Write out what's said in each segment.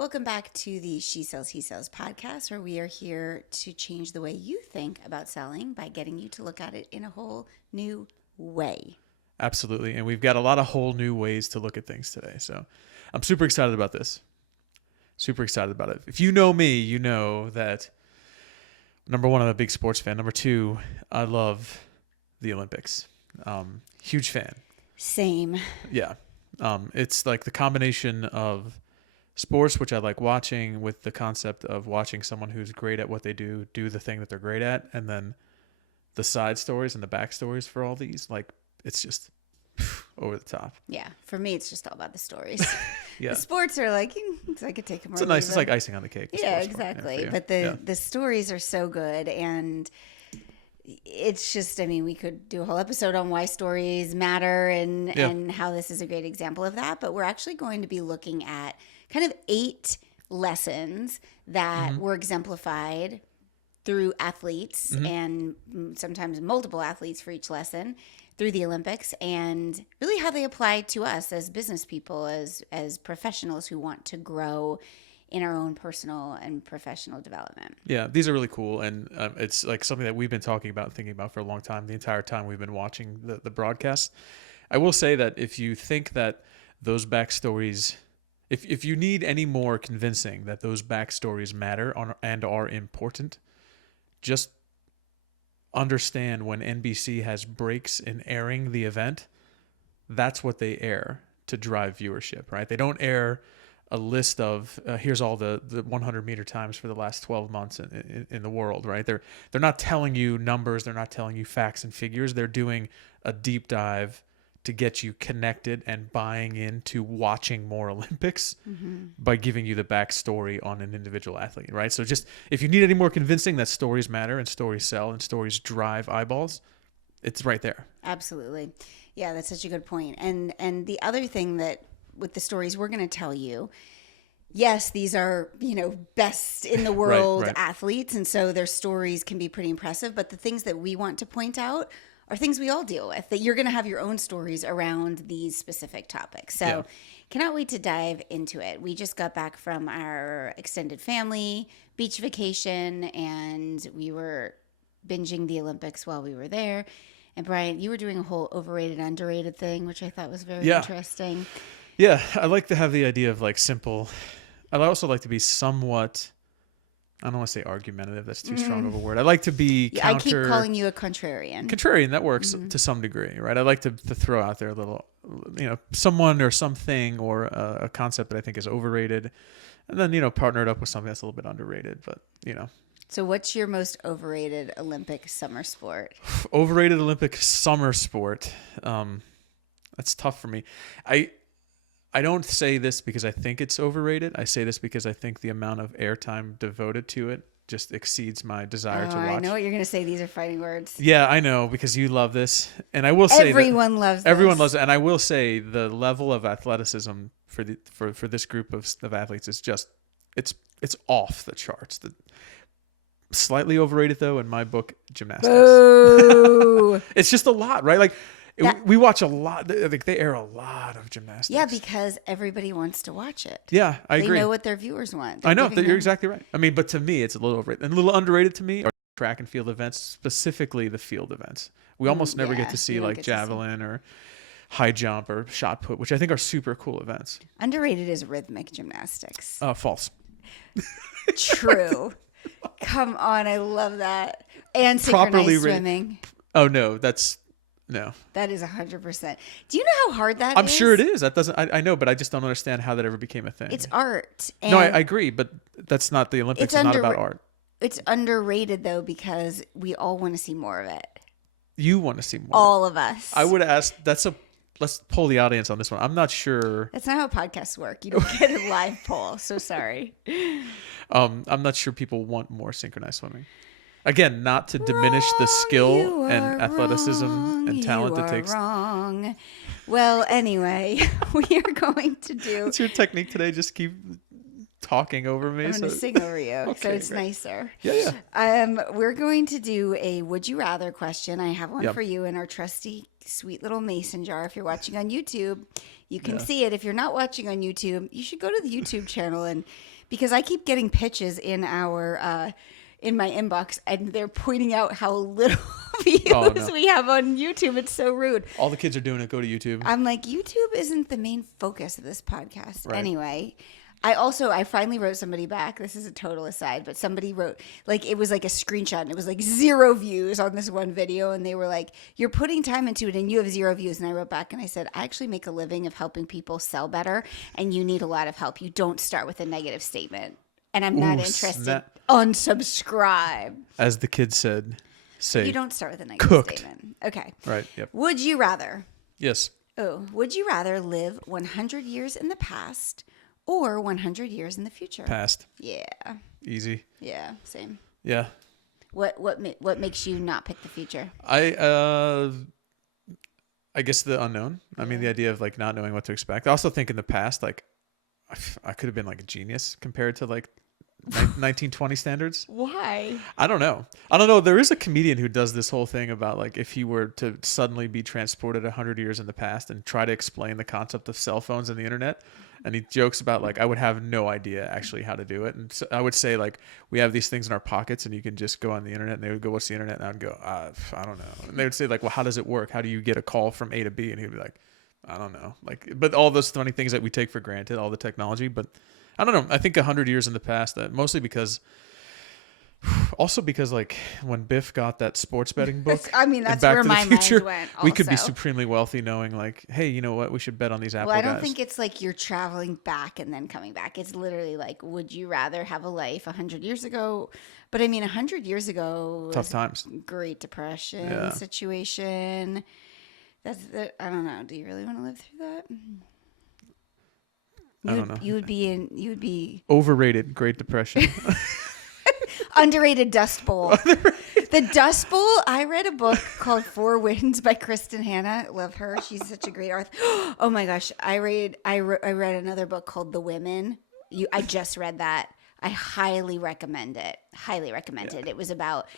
Welcome back to the She Sells, He Sells podcast, where we are here to change the way you think about selling by getting you to look at it in a whole new way. Absolutely. And we've got a lot of whole new ways to look at things today. So I'm super excited about this. Super excited about it. If you know me, you know that number one, I'm a big sports fan. Number two, I love the Olympics. Huge fan. Same. Yeah. It's like the combination of sports, which I like watching, with the concept of watching someone who's great at what they do the thing that they're great at, and then the side stories and the backstories for all these. Like, it's just over the top. Yeah. For me, it's just all about the stories. Yeah. The sports are like, I could take them. It's like icing on the cake. Yeah, exactly. But the stories are so good, and it's just, we could do a whole episode on why stories matter and how this is a great example of that. But we're actually going to be looking at kind of 8 lessons that were exemplified through athletes and sometimes multiple athletes for each lesson through the Olympics, and really how they apply to us as business people, as professionals who want to grow in our own personal and professional development. Yeah, these are really cool, and it's like something that we've been talking about, thinking about for a long time, the entire time we've been watching the broadcast. I will say that if you think that those backstories, if you need any more convincing that those backstories matter and are important, just understand when NBC has breaks in airing the event, that's what they air to drive viewership, right? They don't air a list of here's all the 100-meter times for the last 12 months in the world, right? They're not telling you numbers, they're not telling you facts and figures. They're doing a deep dive to get you connected and buying into watching more Olympics by giving you the backstory on an individual athlete, right? So just if you need any more convincing that stories matter and stories sell and stories drive eyeballs, it's right there. Absolutely. Yeah, that's such a good point. And the other thing that with the stories we're going to tell you, yes, these are, best in the world right. athletes, and so their stories can be pretty impressive, but the things that we want to point out are things we all deal with, that you're going to have your own stories around these specific topics. So cannot wait to dive into it. We just got back from our extended family beach vacation, and we were binging the Olympics while we were there. And Brian, you were doing a whole overrated, underrated thing, which I thought was very interesting. Yeah, I like to have the idea of like simple. I also like to be somewhat, I don't want to say argumentative. That's too strong of a word. I like to be I keep calling you a contrarian. Contrarian, that works to some degree, right? I like to throw out there a little, someone or something or a concept that I think is overrated, and then, partner it up with something that's a little bit underrated, but. So what's your most overrated Olympic summer sport? Overrated Olympic summer sport. That's tough for me. I don't say this because I think it's overrated. I say this because I think the amount of airtime devoted to it just exceeds my desire to watch. I know what you're going to say. These are fighting words. Yeah, I know, because you love this. And I will say everyone loves it. And I will say the level of athleticism for this group of athletes is just, it's off the charts. Slightly overrated, though, in my book, gymnastics. It's just a lot, right? Like, we watch a lot. Like, they air a lot of gymnastics. Yeah, because everybody wants to watch it. Yeah, I agree. They know what their viewers want. I know that you're exactly right. But to me, it's a little overrated. And a little underrated to me are track and field events, specifically the field events. We almost never get to see like javelin or high jump or shot put, which I think are super cool events. Underrated is rhythmic gymnastics. False. True. Come on, I love that. And synchronized swimming. Oh no, no. That is 100%. Do you know how hard that is? I'm sure it is. That doesn't. I know, but I just don't understand how that ever became a thing. It's art. No, I agree, but that's not the Olympics. It's not about art. It's underrated though, because we all want to see more of it. You want to see more. All of us. I would ask. Let's poll the audience on this one. I'm not sure. That's not how podcasts work. You don't get a live poll. So sorry. I'm not sure people want more synchronized swimming. Again, not to diminish the skill and athleticism and talent it takes. Wrong. Well, anyway, we are going to do. What's your technique today? Just keep talking over me. I'm going to sing over you, Okay, so it's great. nicer. Yeah. We're going to do a would you rather question. I have one Yep. for you in our trusty, sweet little mason jar. If you're watching on YouTube, You can see it. If you're not watching on YouTube, you should go to the YouTube channel, and because I keep getting pitches in our in my inbox, and they're pointing out how little views we have on YouTube. It's so rude. All the kids are doing it. Go to YouTube. I'm like, YouTube isn't the main focus of this podcast. Right. Anyway, I finally wrote somebody back. This is a total aside, but somebody wrote, like, it was like a screenshot, and it was like 0 views on this one video, and they were like, you're putting time into it and you have 0 views. And I wrote back and I said, I actually make a living of helping people sell better, and you need a lot of help. You don't start with a negative statement. And I'm not interested. Unsubscribe. As the kids said, say you don't start with a negative statement. Okay. Right. Yep. Would you rather? Yes. Oh, would you rather live 100 years in the past or 100 years in the future? Past. Yeah. Easy. Yeah. Same. Yeah. What makes you not pick the future? I guess the unknown. I mean, the idea of like not knowing what to expect. I also think in the past, like, I could have been like a genius compared to like 1920 standards. Why? I don't know. There is a comedian who does this whole thing about like if he were to suddenly be transported 100 years in the past and try to explain the concept of cell phones and the internet. And he jokes about like, I would have no idea actually how to do it. And so I would say like, we have these things in our pockets and you can just go on the internet, and they would go, what's the internet? And I would go, I don't know. And they would say like, well, how does it work? How do you get a call from A to B? And he'd be like, I don't know. Like, but all those funny things that we take for granted, all the technology, but I don't know. I think 100 years in the past, mostly because like when Biff got that sports betting book, I mean, that's where my mind went. Also. We could be supremely wealthy knowing like, hey, you know what? We should bet on these Apple guys. Well, I don't think it's like you're traveling back and then coming back. It's literally like, would you rather have a life 100 years ago? But I mean, 100 years ago, tough times, Great Depression situation. I don't know. Do you really want to live through that? I don't know. You would be overrated. Great Depression. Underrated Dust Bowl. The Dust Bowl. I read a book called 4 Winds by Kristen Hanna. Love her. She's such a great author. Oh my gosh. I read another book called The Women. I just read that. I highly recommend it. Highly recommend it. It was about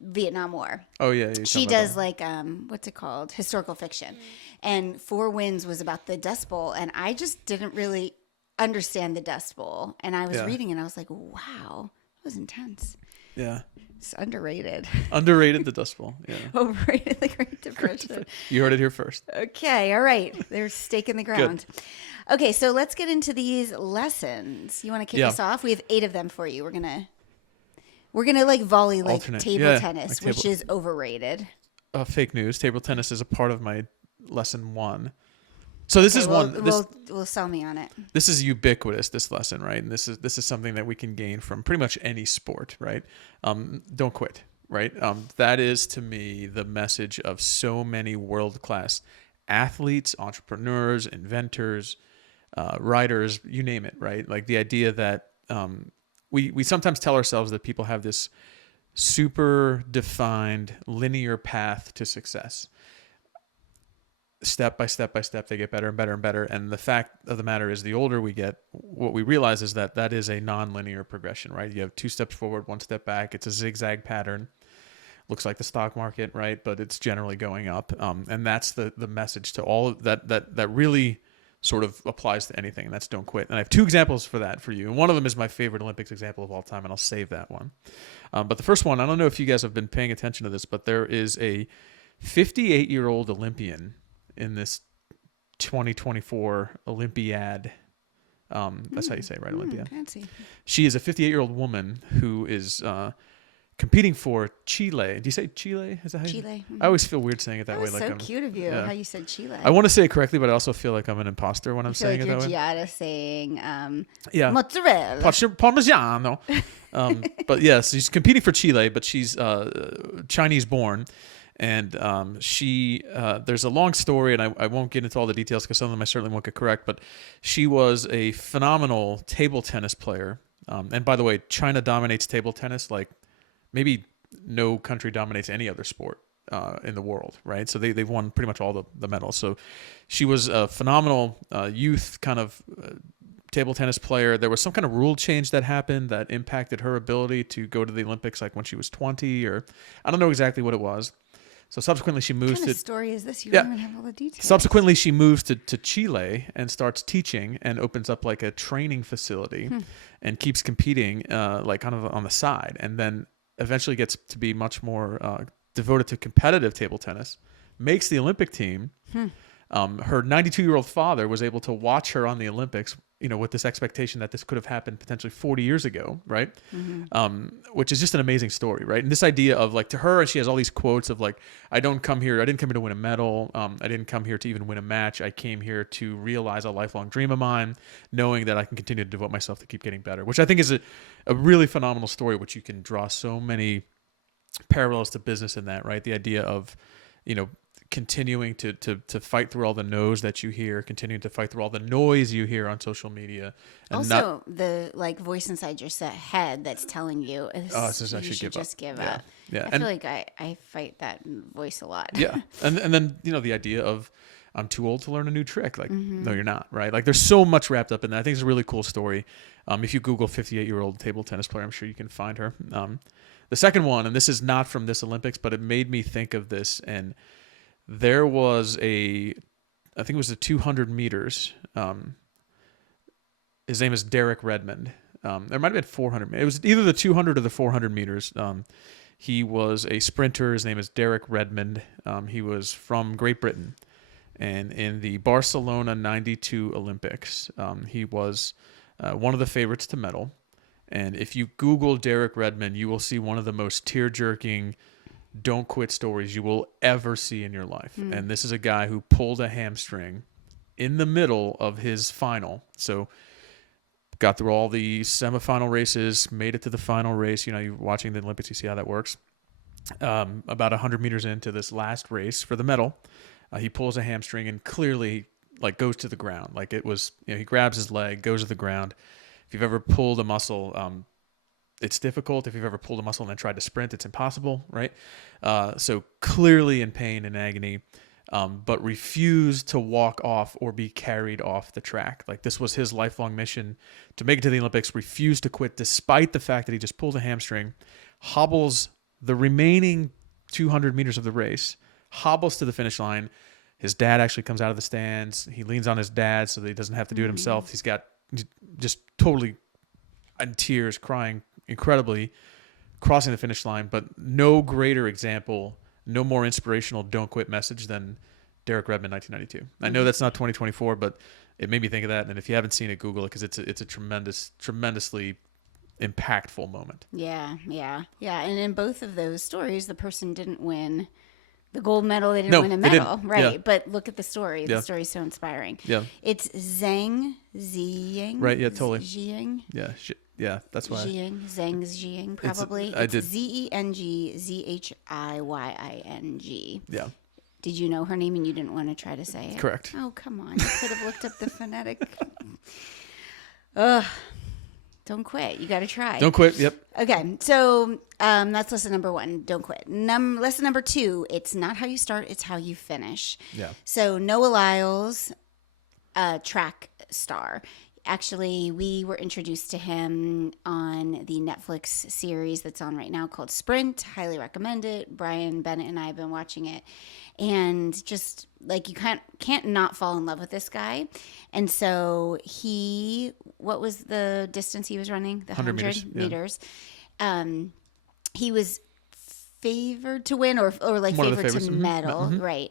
Vietnam War. Oh yeah. She does like what's it called? Historical fiction. And 4 Winds was about the Dust Bowl, and I just didn't really understand the Dust Bowl. And I was reading and I was like, wow, that was intense. Yeah. It's underrated. Underrated the Dust Bowl. Yeah. Overrated the Great Depression. You heard it here first. Okay. All right. There's stake in the ground. Good. Okay. So let's get into these lessons. You want to kick us off? We have 8 of them for you. We're gonna like volley like alternate table tennis, like which is overrated. Fake news. Table tennis is a part of my lesson 1. So this is one. We'll sell me on it. This is ubiquitous. This lesson, right? And this is something that we can gain from pretty much any sport, right? Don't quit, right? That is to me the message of so many world-class athletes, entrepreneurs, inventors, writers, you name it, right? Like the idea that we sometimes tell ourselves that people have this super defined linear path to success. Step by step by step, they get better and better and better. And the fact of the matter is, the older we get, what we realize is that is a non-linear progression, right? You have 2 steps forward, 1 step back. It's a zigzag pattern. Looks like the stock market, right? But it's generally going up. And that's the message to all of that really sort of applies to anything, and that's don't quit. And I have 2 examples for that for you. And one of them is my favorite Olympics example of all time, and I'll save that one. But the first one, I don't know if you guys have been paying attention to this, but there is a 58-year-old Olympian in this 2024 Olympiad. That's how you say it, right? Olympiad. Fancy. She is a 58-year-old woman who is competing for Chile. Do you say Chile? Is that how Chile. I always feel weird saying it that way. Like so cute of you how you said Chile. I want to say it correctly, but I also feel like I'm an imposter when I'm saying it that way. Giada saying mozzarella. Parmigiano. But yes, she's competing for Chile, but she's Chinese born. And there's a long story, and I won't get into all the details because some of them I certainly won't get correct, but she was a phenomenal table tennis player. And by the way, China dominates table tennis like maybe no country dominates any other sport in the world, right? So they've won pretty much all the medals. So she was a phenomenal youth kind of table tennis player. There was some kind of rule change that happened that impacted her ability to go to the Olympics like when she was 20, or I don't know exactly what it was. So subsequently, she moves what kind to. of story is this? You don't even have all the details. Subsequently, she moves to Chile and starts teaching and opens up like a training facility, and keeps competing like kind of on the side, and then eventually gets to be much more devoted to competitive table tennis. Makes the Olympic team. Her 92-year-old father was able to watch her on the Olympics, with this expectation that this could have happened potentially 40 years ago, right? Which is just an amazing story, right? And this idea of like, to her, and she has all these quotes of like, I didn't come here to win a medal. I didn't come here to even win a match. I came here to realize a lifelong dream of mine, knowing that I can continue to devote myself to keep getting better, which I think is a really phenomenal story, which you can draw so many parallels to business in that, right? The idea of, continuing to fight through all the no's that you hear, continuing to fight through all the noise you hear on social media. And also, the like voice inside your head that's telling you, I should give up. Yeah. I feel like I fight that voice a lot. Yeah. And then, the idea of I'm too old to learn a new trick. Like, no, you're not, right? Like there's so much wrapped up in that. I think it's a really cool story. If you Google 58-year-old table tennis player, I'm sure you can find her. The second one, and this is not from this Olympics, but it made me think of this, and there was I think it was the 200 meters. His name is Derek Redmond. There might have been 400. It was either the 200 or the 400 meters. He was a sprinter. His name is Derek Redmond. He was from Great Britain. And in the Barcelona 92 Olympics, he was one of the favorites to medal. And if you Google Derek Redmond, you will see one of the most tear-jerking don't quit stories you will ever see in your life. And this is a guy who pulled a hamstring in the middle of his final. So got through all the semifinal races, made it to the final race. You're watching the Olympics, you see how that works. About 100 meters into this last race for the medal, he pulls a hamstring and clearly like goes to the ground. Like it was, he grabs his leg, goes to the ground. If you've ever pulled a muscle, it's difficult. If you've ever pulled a muscle and then tried to sprint, it's impossible, right? So clearly in pain and agony, but refused to walk off or be carried off the track. Like this was his lifelong mission to make it to the Olympics, refused to quit despite the fact that he just pulled a hamstring, hobbles the remaining 200 meters of the race, hobbles to the finish line. His dad actually comes out of the stands. He leans on his dad so that he doesn't have to do it himself. He's got just totally in tears, crying incredibly, crossing the finish line. But no greater example, no more inspirational don't quit message than Derek Redmond 1992. I know that's not 2024, but it made me think of that. And if you haven't seen it, Google it, because it's a tremendously impactful moment. Yeah. And in both of those stories, the person didn't win the gold medal. They didn't win a medal, right? Yeah. But look at the story. The story is so inspiring. Yeah. It's Zhang Ziying. Right. Yeah. Totally. Zhiying. Yeah. Yeah. That's why. Zhang Ziying. Probably. It's ZengZhiYing. Yeah. Did you know her name and you didn't want to try to say it? Correct. Oh, come on! You could have looked up the phonetic. Ugh. Don't quit. You got to try. Don't quit. Yep. Okay. So that's lesson number one. Don't quit. Lesson number two, it's not how you start, it's how you finish. Yeah. So Noah Lyles, track star. Actually, we were introduced to him on the Netflix series that's on right now called Sprint. Highly recommend it. Brian Bennett and I have been watching it. And just like you can't not fall in love with this guy. And so what was the distance he was running? The 100 meters. Yeah. He was favored to win or like favored to medal, right?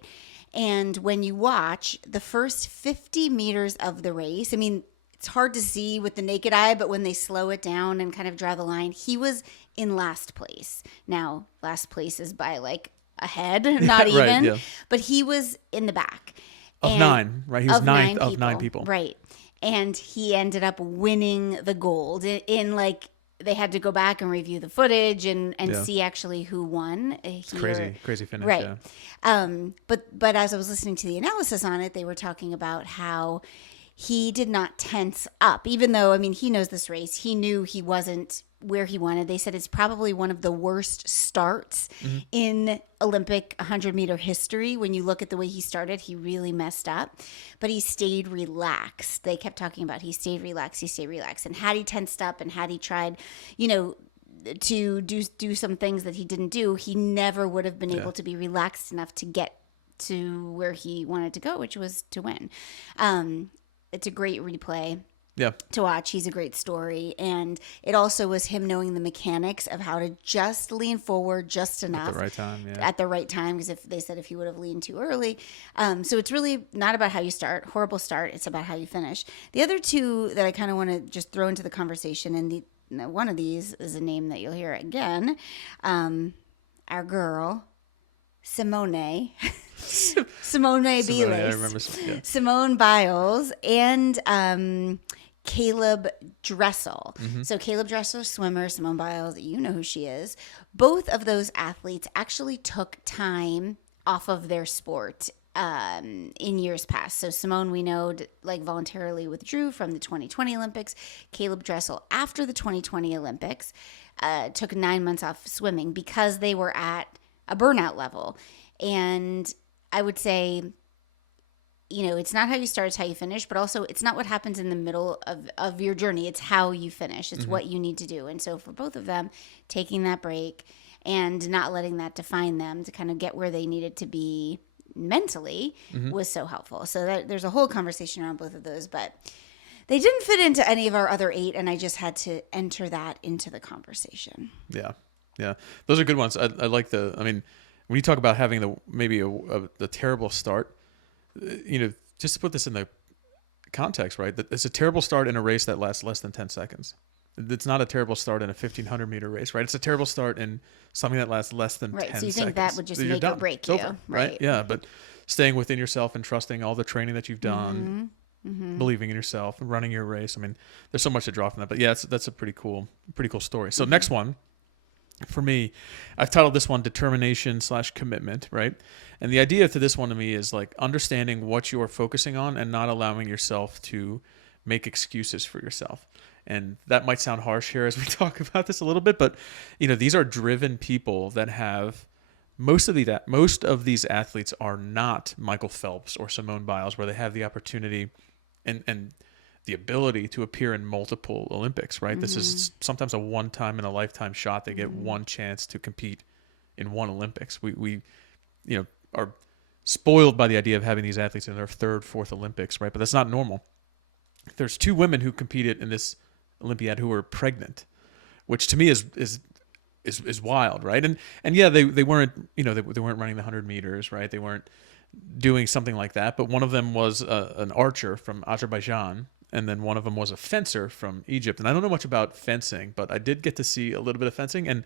And when you watch the first 50 meters of the race, I mean, it's hard to see with the naked eye, but when they slow it down and kind of draw the line, he was in last place. Now, last place is by like a head, not even, right, yeah. But he was in the back. Of 9, right? He was ninth of 9 people. Right. And he ended up winning the gold in like, they had to go back and review the footage and see actually who won. It's crazy finish. Right. Yeah. But as I was listening to the analysis on it, they were talking about how he did not tense up, even though, I mean, he knows this race. He knew he wasn't where he wanted. They said it's probably one of the worst starts in Olympic 100-meter history. When you look at the way he started, he really messed up. But he stayed relaxed. They kept talking about he stayed relaxed. And had he tensed up and had he tried, to do some things that he didn't do, he never would have been able to be relaxed enough to get to where he wanted to go, which was to win. It's a great replay to watch. He's a great story. And it also was him knowing the mechanics of how to just lean forward just enough. At the right time, At the right time, because if they said if he would have leaned too early. So it's really not about how you start. Horrible start. It's about how you finish. The other two that I kind of want to just throw into the conversation, and one of these is a name that you'll hear again. Our girl, Simone. Simone Biles. I remember. Simone Biles and Caleb Dressel. So Caleb Dressel, swimmer, Simone Biles, you know who she is. Both of those athletes actually took time off of their sport in years past. So Simone, we know, voluntarily withdrew from the 2020 Olympics. Caleb Dressel, after the 2020 Olympics, took 9 months off swimming because they were at a burnout level. And I would say, it's not how you start, it's how you finish, but also it's not what happens in the middle of your journey. It's how you finish. It's what you need to do. And so for both of them, taking that break and not letting that define them to kind of get where they needed to be mentally was so helpful. So there's a whole conversation around both of those, but they didn't fit into any of our other 8, and I just had to enter that into the conversation. Yeah. Those are good ones. I like when you talk about having maybe a terrible start, just to put this in the context, right? That it's a terrible start in a race that lasts less than 10 seconds. It's not a terrible start in a 1,500 meter race, right? It's a terrible start in something that lasts less than 10 seconds. Right, so you think that would just make or break you. Over, right? Yeah, but staying within yourself and trusting all the training that you've done, believing in yourself and running your race. There's so much to draw from that. But yeah, that's a pretty cool story. So next one, for me, I've titled this one Determination/Commitment, right? And the idea to this one to me is understanding what you're focusing on and not allowing yourself to make excuses for yourself. And that might sound harsh here as we talk about this a little bit, but these are driven people that have most of these athletes are not Michael Phelps or Simone Biles, where they have the opportunity and the ability to appear in multiple Olympics, right? This is sometimes a one-time in a lifetime shot. They get one chance to compete in one Olympics. We are spoiled by the idea of having these athletes in their third, fourth Olympics, right? But that's not normal. There's 2 women who competed in this Olympiad who were pregnant, which to me is wild, right? And yeah, they weren't they weren't running the 100 meters, right? They weren't doing something like that. But one of them was an archer from Azerbaijan, and then one of them was a fencer from Egypt. And I don't know much about fencing, but I did get to see a little bit of fencing, and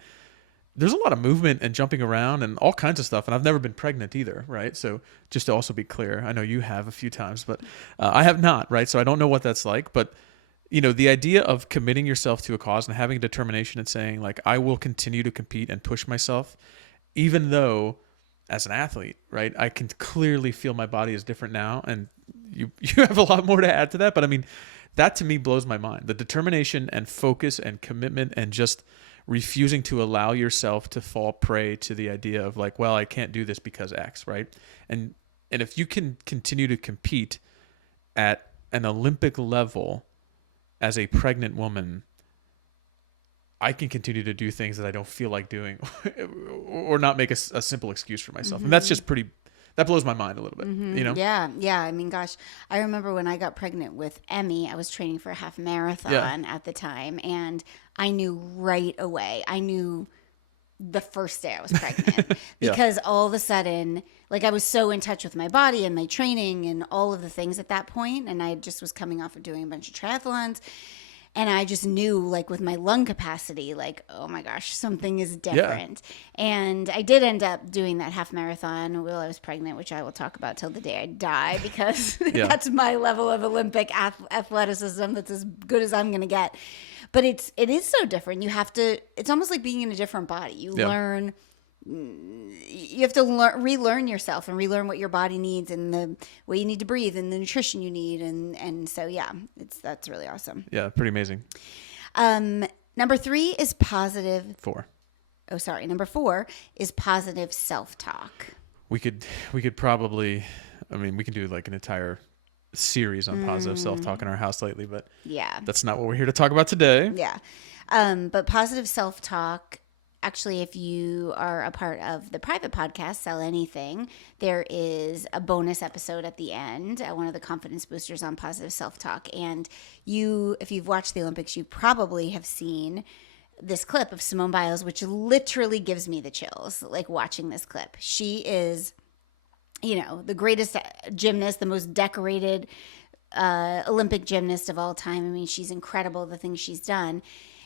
there's a lot of movement and jumping around and all kinds of stuff. And I've never been pregnant either, right? So just to also be clear, I know you have a few times, but I have not, right? So I don't know what that's like. But, the idea of committing yourself to a cause and having determination and saying, I will continue to compete and push myself, even though as an athlete, right, I can clearly feel my body is different now. And you have a lot more to add to that. But that to me blows my mind. The determination and focus and commitment and just refusing to allow yourself to fall prey to the idea of I can't do this because X, right? And if you can continue to compete at an Olympic level as a pregnant woman, I can continue to do things that I don't feel like doing or not make a simple excuse for myself. And that's just that blows my mind a little bit, Yeah. Gosh, I remember when I got pregnant with Emmy, I was training for a half marathon at the time, and I knew right away. I knew the first day I was pregnant because all of a sudden, I was so in touch with my body and my training and all of the things at that point, and I just was coming off of doing a bunch of triathlons. And I just knew, with my lung capacity, oh my gosh, something is different. Yeah. And I did end up doing that half marathon while I was pregnant, which I will talk about till the day I die, because that's my level of Olympic athleticism. That's as good as I'm going to get. But it is so different. You have to, it's almost like being in a different body. You learn, you have to relearn yourself and relearn what your body needs and the way you need to breathe and the nutrition you need. And so, that's really awesome. Yeah, pretty amazing. Number 3 is positive. 4. Oh, sorry. Number 4 is positive self-talk. We could probably, we can do an entire series on positive self-talk in our house lately, but Yeah. that's not what we're here to talk about today. Yeah. But positive self-talk, actually, if you are a part of the private podcast, Sell Anything, there is a bonus episode at the end, one of the confidence boosters on positive self-talk. And if you've watched the Olympics, you probably have seen this clip of Simone Biles, which literally gives me the chills, like watching this clip. She is, the greatest gymnast, the most decorated Olympic gymnast of all time. I mean, she's incredible, the things she's done.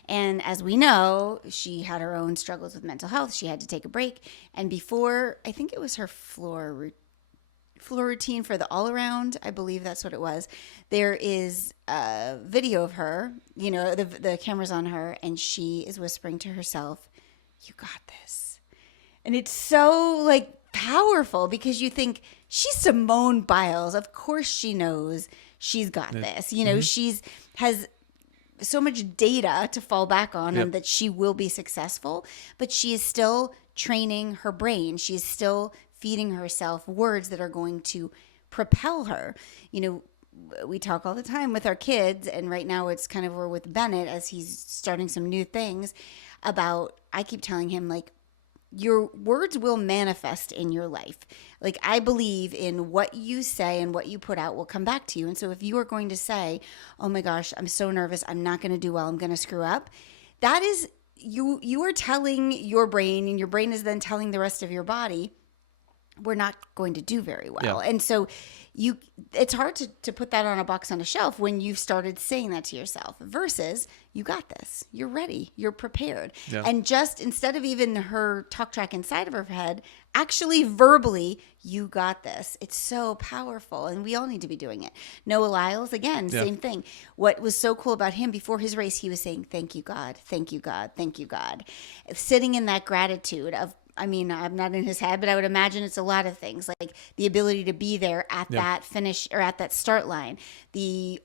And as we know, she had her own struggles with mental health. She had to take a break. And before, I think it was her floor routine for the all-around, I believe that's what it was, there is a video of her, the camera's on her, and she is whispering to herself, "You got this." And it's so, powerful, because you think, she's Simone Biles. Of course she knows she's got this. She's has so much data to fall back on, and that she will be successful, but she is still training her brain. She is still feeding herself words that are going to propel her. We talk all the time with our kids, and right now it's kind of, we're with Bennett as he's starting some new things about, I keep telling him, your words will manifest in your life. I believe in what you say, and what you put out will come back to you. And so if you are going to say, "Oh my gosh, I'm so nervous, I'm not going to do well, I'm going to screw up," that is, you are telling your brain, and your brain is then telling the rest of your body, we're not going to do very well. Yeah. And so it's hard to put that on a box on a shelf when you've started saying that to yourself, versus, you got this, you're ready, you're prepared. Yeah. And just instead of even her talk track inside of her head, actually verbally, you got this. It's so powerful, and we all need to be doing it. Noah Lyles, again, same thing. What was so cool about him, before his race, he was saying, "Thank you, God, thank you, God, thank you, God." Sitting in that gratitude of, I'm not in his head, but I would imagine it's a lot of things, like the ability to be there at that finish, or at that start line,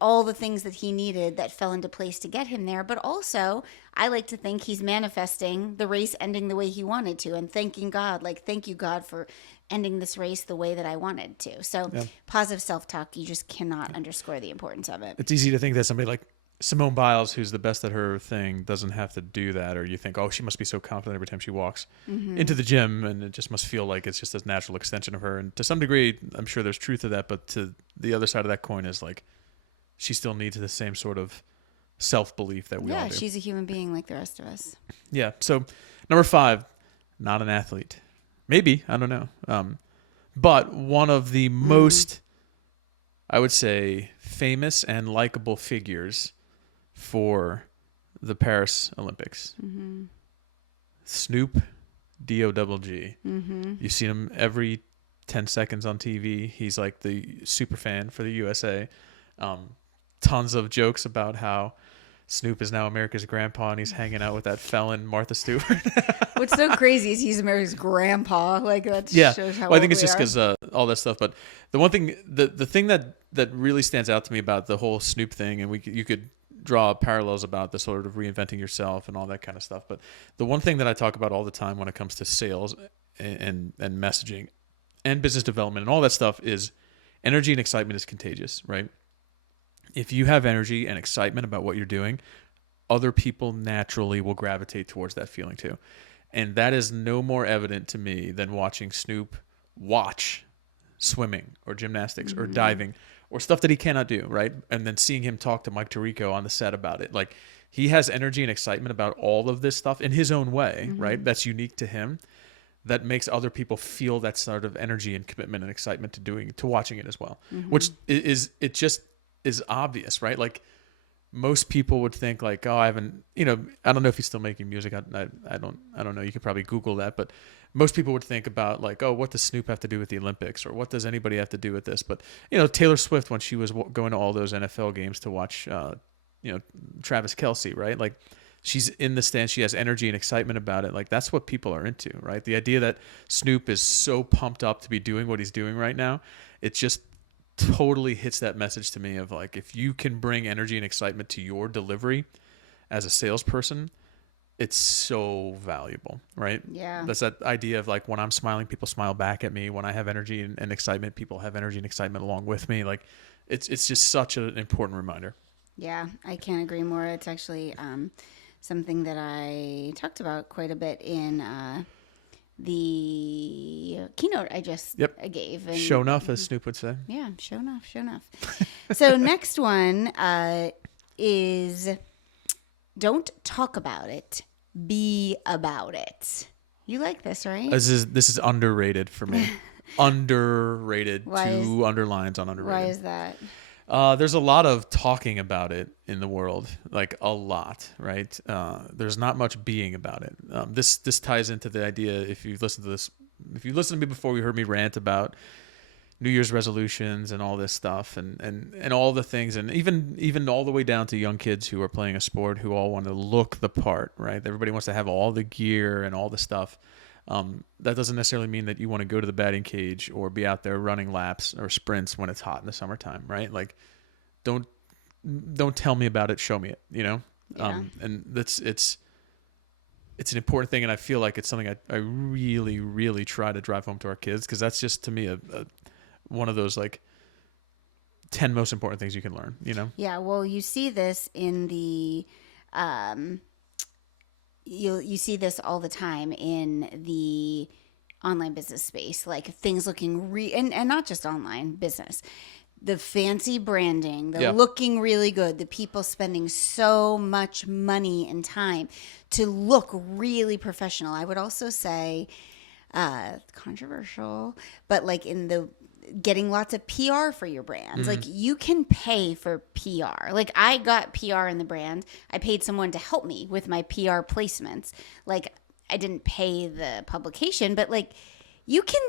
all the things that he needed that fell into place to get him there. But also, I like to think he's manifesting the race ending the way he wanted to, and thanking God, thank you, God, for ending this race the way that I wanted to. So positive self-talk, you just cannot underscore the importance of it. It's easy to think that somebody like Simone Biles, who's the best at her thing, doesn't have to do that, or you think, oh, she must be so confident every time she walks into the gym, and it just must feel like it's just a natural extension of her. And to some degree, I'm sure there's truth to that, but to the other side of that coin is she still needs the same sort of self-belief that we all do. Yeah, she's a human being like the rest of us. Yeah. So number 5, not an athlete. Maybe, I don't know. But one of the most, I would say, famous and likable figures for the Paris Olympics. Snoop D-O-double-G. You've seen him every 10 seconds on TV. He's like the super fan for the USA. Tons of jokes about how Snoop is now America's grandpa, and he's hanging out with that felon Martha Stewart. What's so crazy is he's America's grandpa. That shows how I think it's just because all that stuff. But the one thing, the thing that really stands out to me about the whole Snoop thing, and you could draw parallels about the sort of reinventing yourself and all that kind of stuff. But the one thing that I talk about all the time when it comes to sales and messaging and business development and all that stuff is energy and excitement is contagious, right? If you have energy and excitement about what you're doing, other people naturally will gravitate towards that feeling too. And that is no more evident to me than watching Snoop watch swimming or gymnastics or diving or stuff that he cannot do, right? And then seeing him talk to Mike Tirico on the set about it. He has energy and excitement about all of this stuff in his own way, right? That's unique to him. That makes other people feel that sort of energy and commitment and excitement to watching it as well, which is obvious, right? Most people would think oh, I haven't, I don't know if he's still making music. I don't know. You could probably Google that, but most people would think about oh, what does Snoop have to do with the Olympics, or what does anybody have to do with this? But Taylor Swift, when she was going to all those NFL games to watch, Travis Kelce, right? She's in the stands. She has energy and excitement about it. That's what people are into, right? The idea that Snoop is so pumped up to be doing what he's doing right now, it just totally hits that message to me of if you can bring energy and excitement to your delivery as a salesperson, it's so valuable, right? Yeah. That's that idea of when I'm smiling, people smile back at me. When I have energy and excitement, people have energy and excitement along with me. it's just such an important reminder. Yeah, I can't agree more. It's actually something that I talked about quite a bit in the keynote I just gave. And, show enough, as Snoop would say. Yeah, show enough. So next one is don't talk about it, be about it. You like this, right? This is underrated for me. Underrated. Two underlines on underrated. Why is that? There's a lot of talking about it in the world, like a lot, right? There's not much being about it. This ties into the idea. If you listen to me before, you heard me rant about New Year's resolutions and all this stuff, and all the things, and even all the way down to young kids who are playing a sport who all want to look the part, right? Everybody wants to have all the gear and all the stuff. That doesn't necessarily mean that you want to go to the batting cage or be out there running laps or sprints when it's hot in the summertime, right? Like, don't tell me about it, show me it, you know? Yeah. And it's an important thing, and I feel like it's something I really, really try to drive home to our kids, because that's just, to me, a one of those, like, 10 most important things you can learn, you know? Yeah, well, you see this in the you see this all the time in the online business space, like things looking and not just online business, the fancy branding, the looking really good, the people spending so much money and time to look really professional. I would also say controversial, but like in the getting lots of PR for your brands. Mm-hmm. Like, you can pay for PR. Like, I got PR in the brand. I paid someone to help me with my PR placements. Like, I didn't pay the publication, but like, you can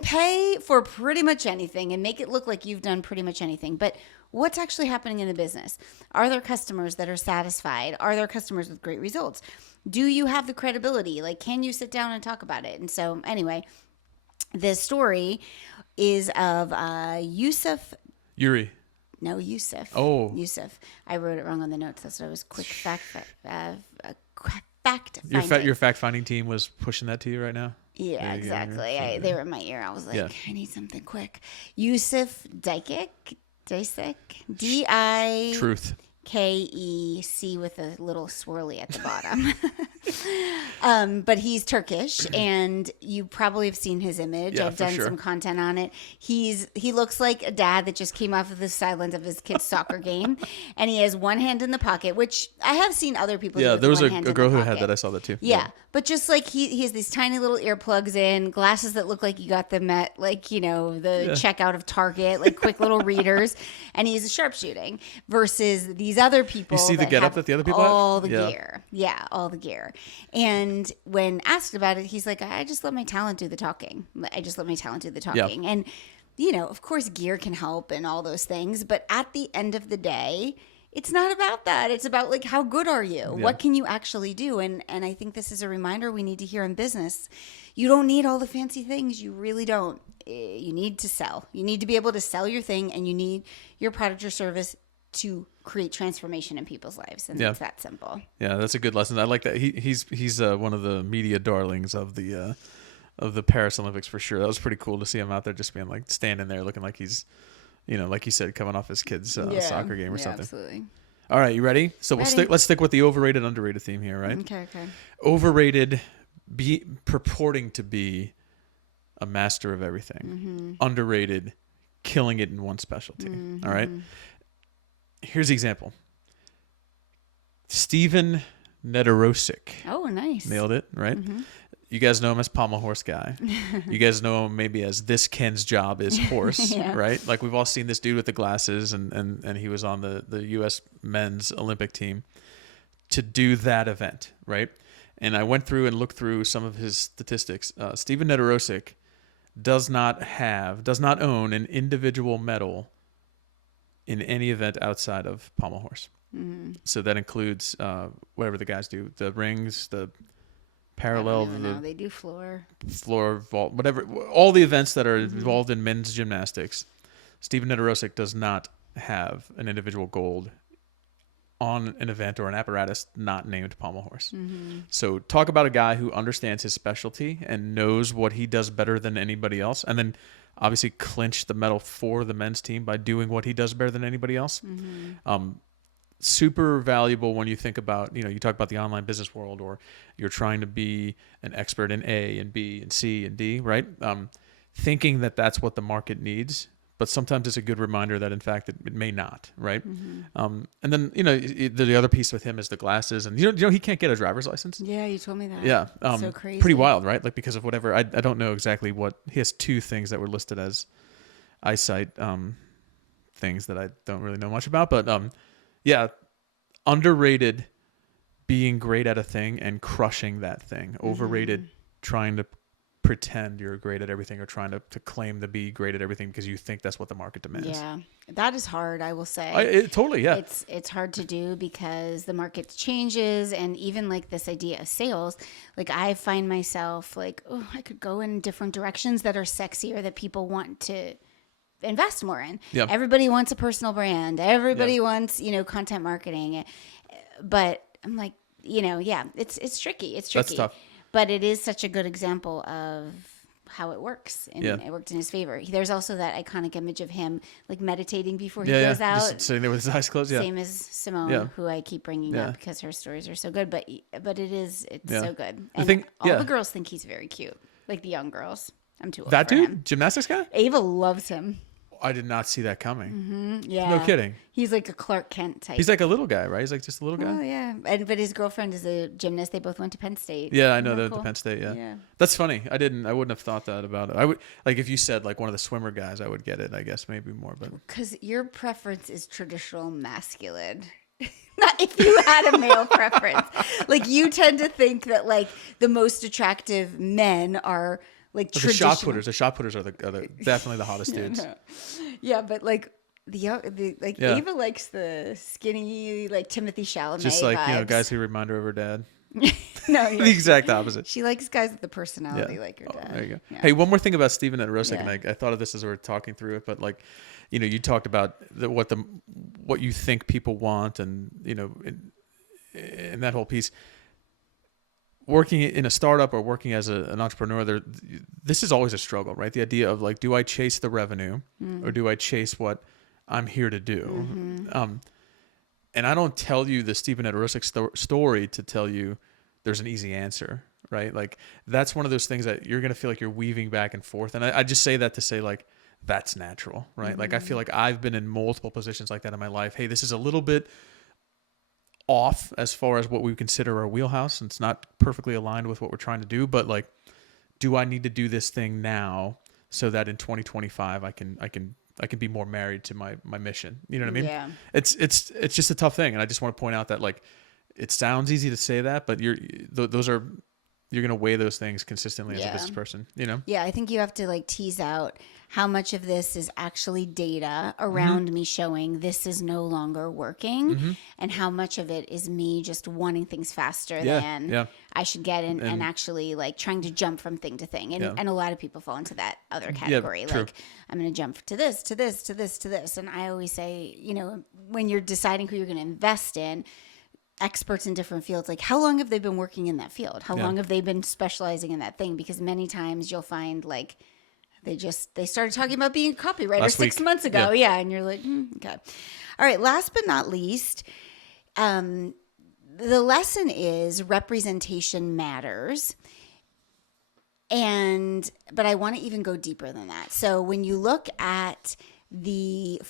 pay for pretty much anything and make it look like you've done pretty much anything. But what's actually happening in the business? Are there customers that are satisfied? Are there customers with great results? Do you have the credibility? Like, can you sit down and talk about it? And so anyway, this story is of Yusuf. Oh. Yusuf. I wrote it wrong on the notes. That's what I was quick fact finding. Your fact finding team was pushing that to you right now? Yeah, exactly. They were in my ear. I was like, I need something quick. Yusuf Dikek, D-I... Truth. K-E-C with a little swirly at the bottom. But he's Turkish, and you probably have seen his image. Yeah, I've done sure. some content on it. He looks like a dad that just came off of the sidelines of his kid's soccer game, and he has one hand in the pocket, which I have seen other people do. Yeah, with there was one a hand in girl the who had pocket. that. I saw that too. Yeah, but just like he has these tiny little earplugs in, glasses that look like you got them at, like, you know, the checkout of Target, like quick little readers, and he's sharpshooting versus these other people. You see the getup that the other people have? All the gear. Yeah, all the gear. And when asked about it, he's like, I just let my talent do the talking. And, you know, of course, gear can help and all those things. But at the end of the day, it's not about that. It's about, like, how good are you? Yeah. What can you actually do? And I think this is a reminder we need to hear in business. You don't need all the fancy things. You really don't. You need to sell. You need to be able to sell your thing, and you need your product or service to create transformation in people's lives, and it's that simple. Yeah, that's a good lesson. I like that. He's one of the media darlings of the Paris Olympics for sure. That was pretty cool to see him out there, just being like standing there, looking like he's, you know, like you said, coming off his kid's soccer game or something. Absolutely. All right, you ready? So let's stick with the overrated, underrated theme here, right? Okay. Overrated, purporting to be a master of everything. Mm-hmm. Underrated, killing it in one specialty. Mm-hmm. All right. Here's the example. Steven Nedorosik. Oh, nice. Nailed it, right? Mm-hmm. You guys know him as Pommel Horse Guy. You guys know him maybe as This Ken's Job is Horse, right? Like, we've all seen this dude with the glasses, and he was on the U.S. men's Olympic team to do that event, right? And I went through and looked through some of his statistics. Steven Nedorosik does not own an individual medal in any event outside of Pommel Horse. Mm-hmm. So that includes whatever the guys do, the rings, the parallel, they do floor vault, whatever, all the events that are involved in men's gymnastics. Steven Nedorosik does not have an individual gold on an event or an apparatus not named Pommel Horse. Mm-hmm. So talk about a guy who understands his specialty and knows what he does better than anybody else. And then obviously clinched the medal for the men's team by doing what he does better than anybody else. Super valuable when you think about, you talk about the online business world, or you're trying to be an expert in A and B and C and D, right? Thinking that that's what the market needs, but sometimes it's a good reminder that in fact it may not, right? And then, the other piece with him is the glasses, and he can't get a driver's license. Yeah, you told me that. Yeah. So crazy. Pretty wild, right? Like, because of whatever, I don't know exactly what, he has 2 things that were listed as eyesight things that I don't really know much about, but yeah, underrated being great at a thing and crushing that thing. Overrated trying to pretend you're great at everything, or trying to claim to be great at everything because you think that's what the market demands. Yeah, that is hard, I will say. Totally, yeah. It's hard to do because the market changes, and even like this idea of sales, like I find myself like, oh, I could go in different directions that are sexier, that people want to invest more in. Yep. Everybody wants a personal brand. Everybody wants, content marketing. But I'm like, it's tricky. It's tricky. That's tough. But it is such a good example of how it works, and it worked in his favor. There's also that iconic image of him like meditating before he goes out, just sitting there with his eyes closed. Yeah, same as Simone, who I keep bringing up because her stories are so good. But it's so good. And all the girls think he's very cute, like the young girls. I'm too old that for dude, him. gymnastics guy. Ava loves him. I did not see that coming. Mm-hmm. Yeah, no kidding. He's like a Clark Kent type. He's like a little guy, right? He's like just a little guy. Oh yeah, but his girlfriend is a gymnast. They both went to Penn State. Yeah, I know they're cool? at Penn State. Yeah, that's funny. I wouldn't have thought that about it. I would, like, if you said like one of the swimmer guys, I would get it. I guess maybe more, but because your preference is traditional masculine. Not if you had a male preference. Like, you tend to think that like the most attractive men are like the traditional. The shot putters are the definitely the hottest dudes. Yeah, but like Ava likes the skinny, like Timothy Chalamet. Just like vibes. Guys who remind her of her dad. No, the exact opposite. She likes guys with the personality like your dad. There you go. Yeah. Hey, one more thing about Steven at Rosick, and I thought of this as we were talking through it, but like, you talked about what you think people want, and in that whole piece. Working in a startup or working as an entrepreneur, this is always a struggle, right? The idea of like, do I chase the revenue or do I chase what I'm here to do? And I don't tell you the Steven Edrosic story to tell you there's an easy answer, right? Like, that's one of those things that you're going to feel like you're weaving back and forth. And I just say that to say like, that's natural, right? Like, I feel like I've been in multiple positions like that in my life. Hey, this is a little bit off as far as what we consider our wheelhouse, and it's not perfectly aligned with what we're trying to do, but like, do I need to do this thing now so that in 2025 I can be more married to my mission? You know what I mean? Yeah. It's just a tough thing, and I just want to point out that like, it sounds easy to say that, but you're going to weigh those things consistently as a business person, Yeah, I think you have to like tease out how much of this is actually data around me showing this is no longer working, and how much of it is me just wanting things faster than I should get, and actually like trying to jump from thing to thing. And a lot of people fall into that other category. Like, I'm going to jump to this, to this, to this, to this. And I always say, when you're deciding who you're going to invest in, experts in different fields, like, how long have they been working in that field? How long have they been specializing in that thing? Because many times you'll find like they started talking about being a copywriter 6 months ago. Yeah. And you're like, okay. All right. Last but not least, the lesson is representation matters. But I want to even go deeper than that. So when you look at the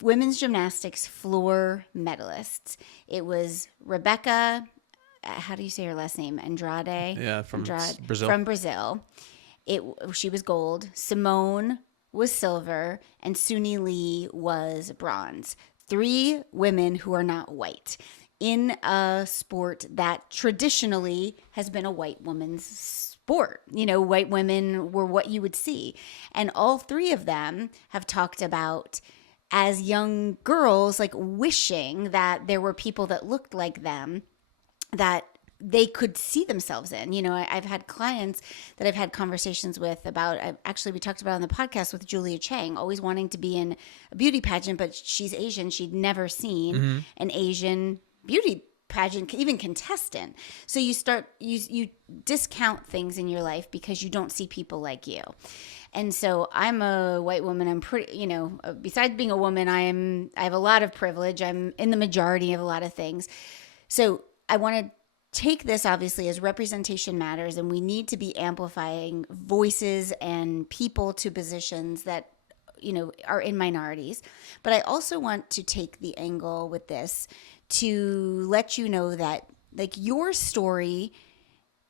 women's gymnastics floor medalists, it was Rebecca, how do you say her last name? Andrade? Yeah, from Brazil. From Brazil. She was gold. Simone was silver, and Suni Lee was bronze. 3 women who are not white in a sport that traditionally has been a white woman's sport. White women were what you would see. And all 3 of them have talked about, as young girls, like wishing that there were people that looked like them that they could see themselves in. I've had clients that I've had conversations with about, actually we talked about on the podcast with Julia Chang, always wanting to be in a beauty pageant, but she's Asian. She'd never seen an Asian beauty pageant, even contestant. So you discount things in your life because you don't see people like you. And so I'm a white woman. I'm pretty, besides being a woman, I have a lot of privilege. I'm in the majority of a lot of things. So I want to take this obviously as representation matters, and we need to be amplifying voices and people to positions that are in minorities. But I also want to take the angle with this to let you know that like your story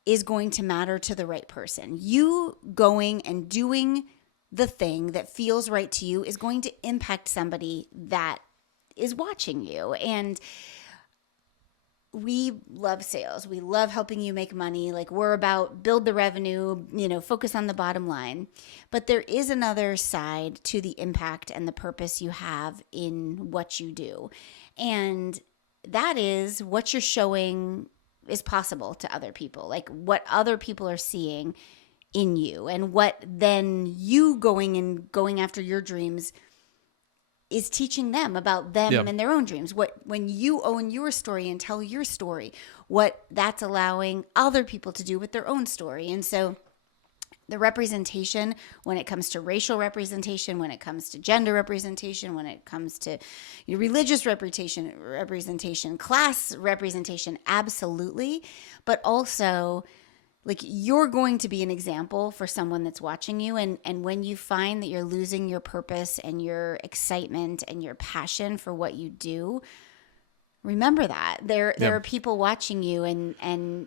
is going to matter to the right person. You going and doing the thing that feels right to you is going to impact somebody that is watching you. And we love sales. We love helping you make money. Like we're about build the revenue, focus on the bottom line. But there is another side to the impact and the purpose you have in what you do. And that is what you're showing is possible to other people. Like what other people are seeing in you, and what then you going after your dreams is teaching them about them and their own dreams. When you own your story and tell your story, what that's allowing other people to do with their own story. And so the representation, when it comes to racial representation, when it comes to gender representation, when it comes to religious representation, class representation, absolutely. But also, like, you're going to be an example for someone that's watching you. And when you find that you're losing your purpose and your excitement and your passion for what you do, remember that. There are people watching you, and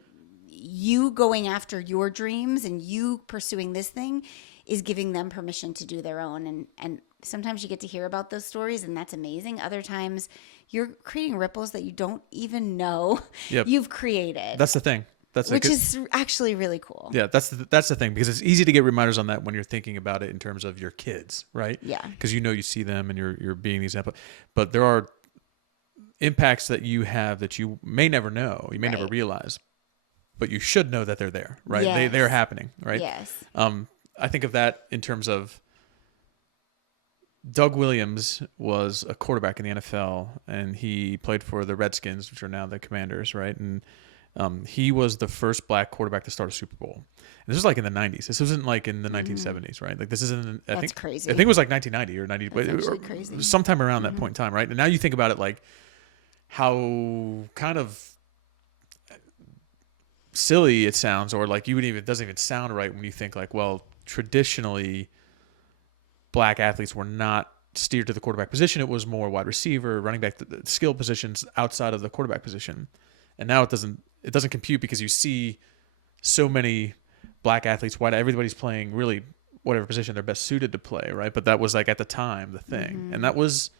you going after your dreams and you pursuing this thing is giving them permission to do their own. And sometimes you get to hear about those stories, and that's amazing. Other times you're creating ripples that you don't even know you've created. That's the thing. Which is actually really cool. Yeah, that's the thing, because it's easy to get reminders on that when you're thinking about it in terms of your kids, right? Yeah. Because you see them and you're being the example. But there are impacts that you have that you may never know, you may never realize, but you should know that they're there, right? Yes. They're happening, right? Yes. I think of that in terms of Doug Williams was a quarterback in the NFL, and he played for the Redskins, which are now the Commanders, right? And he was the first black quarterback to start a Super Bowl. And this was like in the 90s. This wasn't like in the 1970s, right? Like this isn't, That's crazy. I think it was like 1990 or 90, That's actually crazy. Sometime around that point in time, right? And now you think about it, like how kind of silly it sounds, or like it doesn't even sound right when you think like, well, traditionally black athletes were not steered to the quarterback position. It was more wide receiver, running back, the skill positions outside of the quarterback position. And now it doesn't compute, because you see so many black athletes, everybody's playing really whatever position they're best suited to play, right? But that was like at the time the thing. And that was,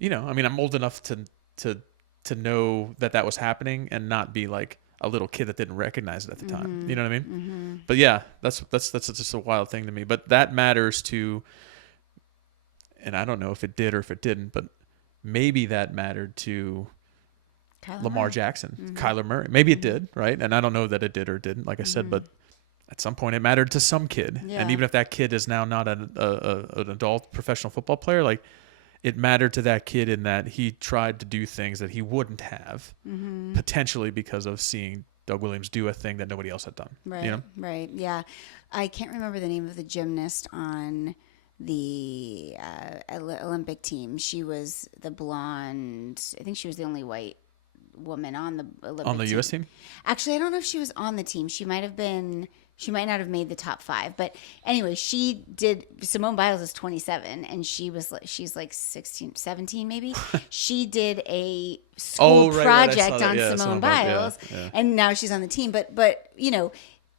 I'm old enough to know that was happening and not be like a little kid that didn't recognize it at the time. You know what I mean? But yeah, that's just a wild thing to me. But that matters to, and I don't know if it did or if it didn't, but maybe that mattered to Lamar Jackson, Kyler Murray. Maybe it did, right? And I don't know that it did or didn't, like I said, but at some point it mattered to some kid. Yeah. And even if that kid is now not an adult professional football player, like it mattered to that kid in that he tried to do things that he wouldn't have potentially because of seeing Doug Williams do a thing that nobody else had done. Right. Right. Yeah. I can't remember the name of the gymnast on the Olympic team. She was the blonde. I think she was the only white woman on the Olympic team. On the U.S. team? Actually, I don't know if she was on the team. She might not have made the top 5. But anyway, Simone Biles is 27, and she's like 16, 17 maybe. She did a school project on Simone Biles, and now she's on the team. But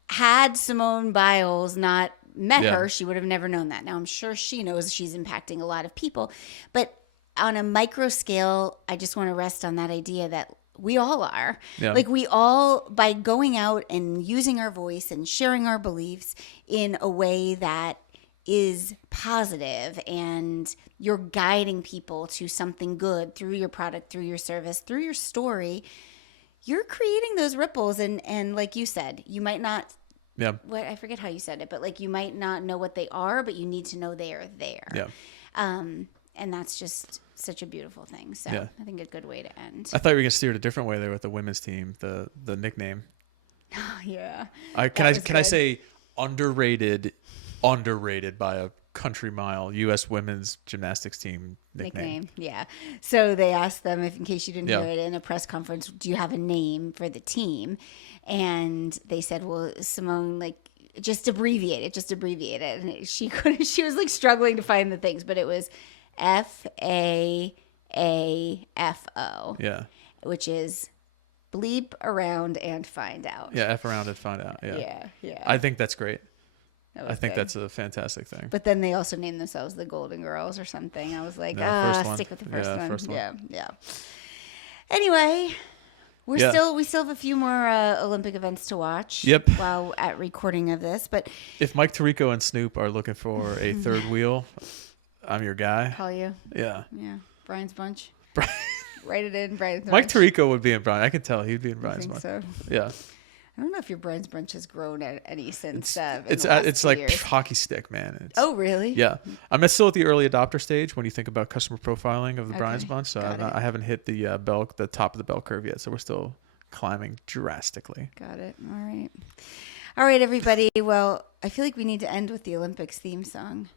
had Simone Biles not met her, she would have never known that. Now, I'm sure she knows she's impacting a lot of people. But on a micro scale, I just want to rest on that idea that we all are. Yeah. Like we all, by going out and using our voice and sharing our beliefs in a way that is positive, and you're guiding people to something good through your product, through your service, through your story, you're creating those ripples. And like you said, you might not, I forget how you said it, but like you might not know what they are, but you need to know they are there. Yeah. And that's just such a beautiful thing. So I think a good way to end. I thought you were going to steer it a different way there with the women's team, the nickname. Yeah. Can I say underrated underrated by a country mile. U.S. women's gymnastics team nickname. Yeah. So they asked them, if in case you didn't Yeah. hear it in a press conference, do you have a name for the team? And they said, well, Simone, like, just abbreviate it. And she was like struggling to find the things, but it was FAAFO. Yeah. Which is bleep around and find out. Yeah, F around and find out. Yeah. Yeah. I think that's great. That I think good. that's a fantastic thing. But then they also named themselves the Golden Girls or something. I was like, stick with the first one. Yeah. Anyway, we still have a few more Olympic events to watch. Yep. While at recording of this, but if Mike Tirico and Snoop are looking for a third wheel, I'm your guy. Call you. Yeah. Brian's Bunch. Write it in Brian's Bunch. Mike Tirico would be in Brian. I can tell he'd be in Brian's Bunch. So? Yeah. I don't know if your Brian's Bunch has grown any since. It's like years. hockey stick, man. Oh, really? Yeah, I'm still at the early adopter stage when you think about customer profiling of the Brian's Bunch. So I haven't hit the top of the bell curve yet. So we're still climbing drastically. Got it. All right, everybody. Well, I feel like we need to end with the Olympics theme song.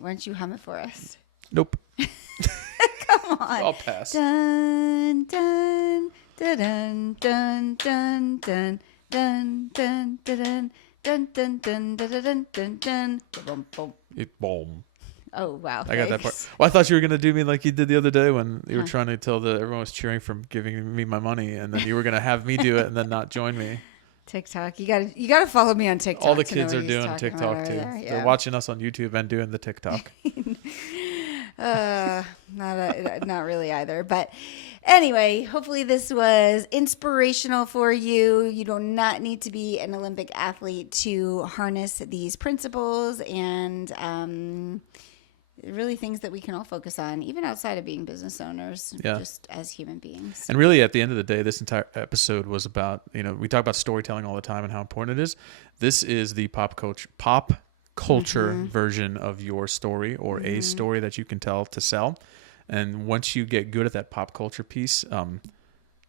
Why don't you hum it for us? Nope. Come on. I'll pass. Dun dun dun dun dun dun dun. Dun dun dun dun dun dun dun dun dun dun. Boom. Oh wow! I got that part. Well, I thought you were gonna do me like you did the other day when you were trying to tell everyone was cheering for giving me my money, and then you were gonna have me do it and then not join me. TikTok, you gotta follow me on TikTok. All the kids are doing TikTok too. They're watching us on YouTube and doing the TikTok. Not really either, but anyway, hopefully this was inspirational for you. You do not need to be an Olympic athlete to harness these principles and really things that we can all focus on, even outside of being business owners, just as human beings. And really, at the end of the day, this entire episode was about, we talk about storytelling all the time and how important it is. This is the pop culture version of your story or a story that you can tell to sell. And once you get good at that pop culture piece,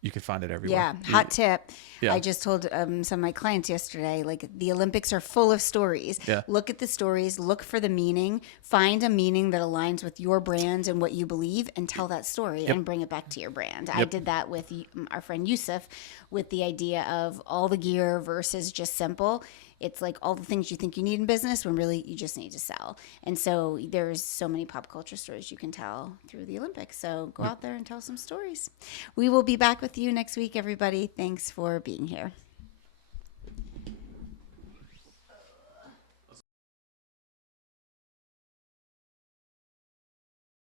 you can find it everywhere. Yeah. Hot tip. Yeah. I just told some of my clients yesterday, like the Olympics are full of stories. Yeah. Look at the stories, look for the meaning, find a meaning that aligns with your brand and what you believe, and tell that story and bring it back to your brand. I did that with our friend Yusuf with the idea of all the gear versus just simple. It's like all the things you think you need in business when really you just need to sell. And so there's so many pop culture stories you can tell through the Olympics. So go out there and tell some stories. We will be back with you next week, everybody. Thanks for being here.